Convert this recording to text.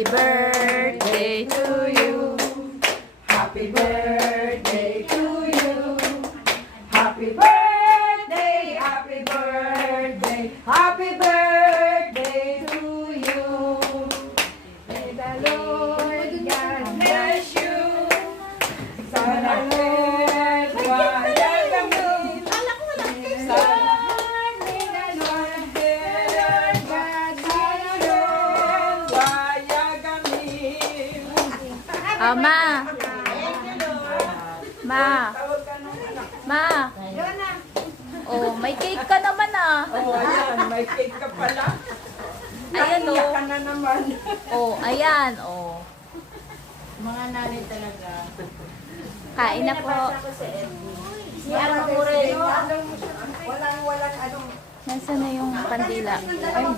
Happy birthday to you. Happy birthday to you. Happy birthday, happy birthday, happy birthday to you. May the Lord God bless you. Sana Lord, wala kami. Sana may the Lord God bless you. Wala kami. Ma. Ma. Ma. Oh, may cake ka naman ah. Oh, ayan, may cake ka pala. Ayan Naiyak oh. ka na naman. Oh, ayan oh. Mga nanay talaga. Kain na po. Si Alma Moreno. Walang anong Nasaan na yung kandila? Ay,